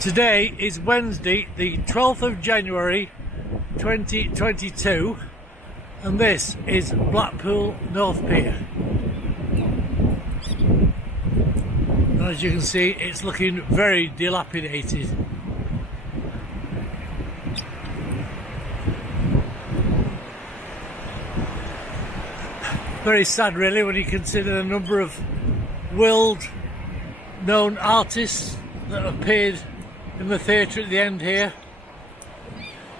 Today is Wednesday, the 12th of January 2022, and this is Blackpool North Pier. And as you can see, it's looking very dilapidated. Very sad really when you consider the number of world-known artists that have appeared in the theatre at the end here.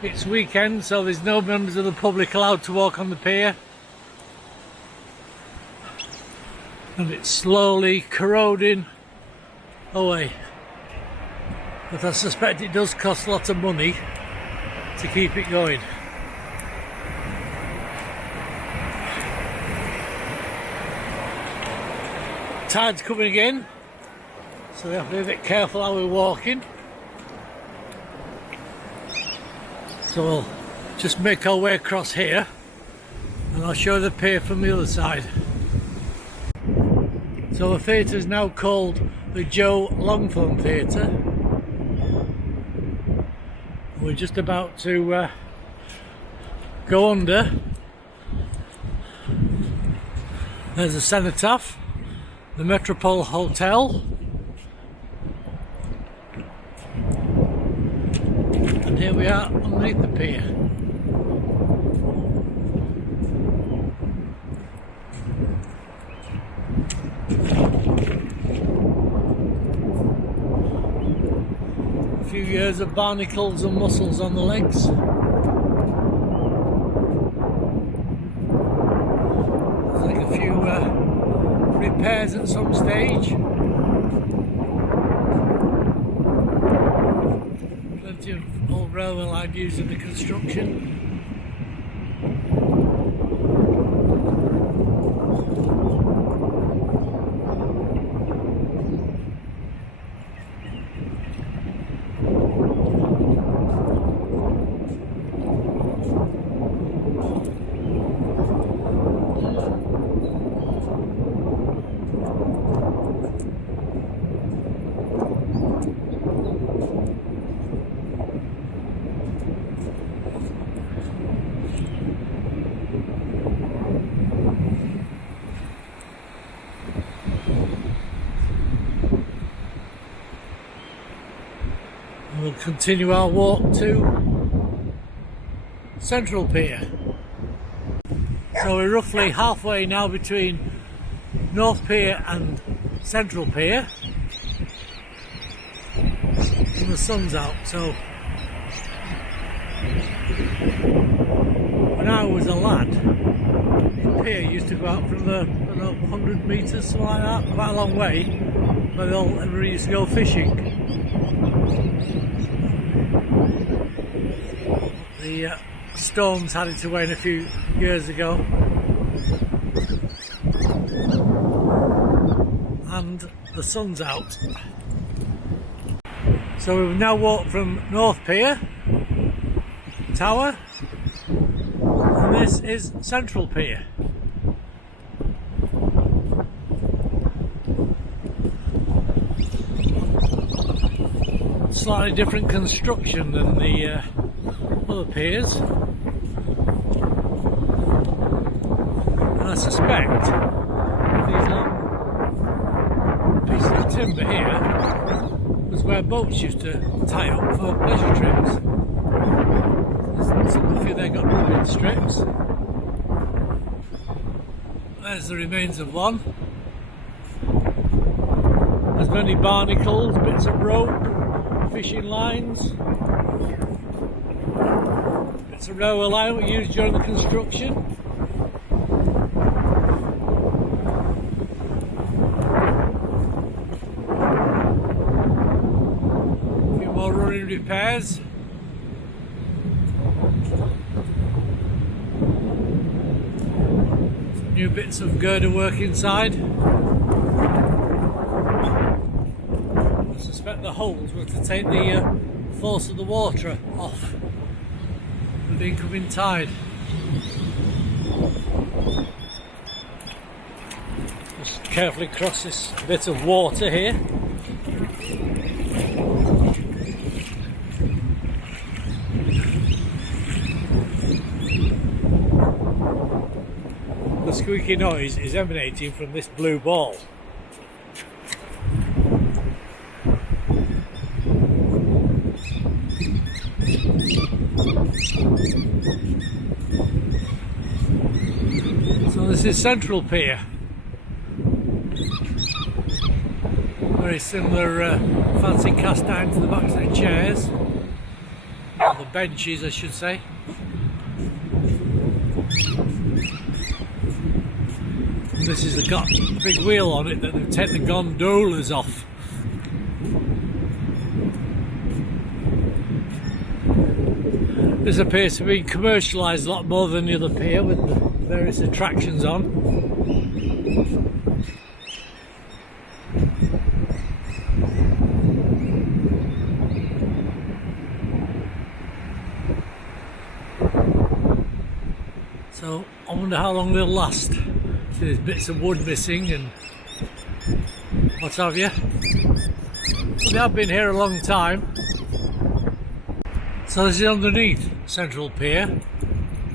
It's weekend, so there's no members of the public allowed to walk on the pier. And it's slowly corroding away. But I suspect it does cost a lot of money to keep it going. Tide's coming in, so we have to be a bit careful how we're walking. So we'll just make our way across here and I'll show the pier from the other side. So the theatre is now called the Joe Longthorne Theatre. We're just about to go under. There's a cenotaph, the Metropole Hotel, and here we are underneath the pier. A few years of barnacles and mussels on the legs. There's like a few repairs at some stage. Plenty of old railway line used in the construction. We'll continue our walk to Central Pier. So we're roughly halfway now between North Pier and Central Pier. And the sun's out, so when I was a lad, the pier used to go out from the, I don't know, 100 metres, something like that, quite a long way, where everybody used to go fishing. The storms had it away a few years ago, and the sun's out. So we've now walked from North Pier Tower, and this is Central Pier. Slightly different construction than the other piers, and I suspect these long pieces of timber here was where boats used to tie up for pleasure trips. There's a few there got ruined strips. There's the remains of one. There's many barnacles, bits of rope, fishing lines. It's a railway line we used during the construction. A few more running repairs. Some new bits of girder work inside. I suspect the holes were to take the force of the water off with the incoming tide. Just carefully cross this bit of water here. squeaky noise is emanating from this blue ball. So this is Central Pier. Very similar fancy cast iron to the backs of the chairs, or the benches I should say. And this has got a big wheel on it that they've taken the gondolas off. This appears to be commercialised a lot more than the other pier with the various attractions on. So I wonder how long they'll last. There's bits of wood missing and what have you. They have been here a long time. So this is underneath Central Pier.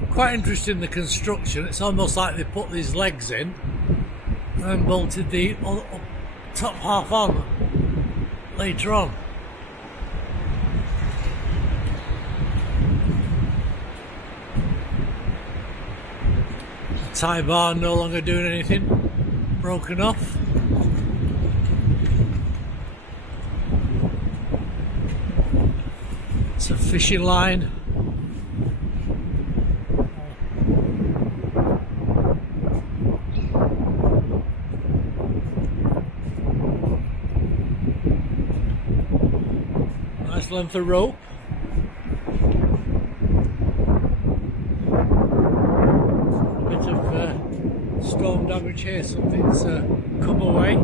Quite interesting, the construction. It's almost like they put these legs in and then bolted the top half on later on. The tie bar no longer doing anything, broken off. It's a fishing line. Nice length of rope. A bit of storm damage here, something's come away.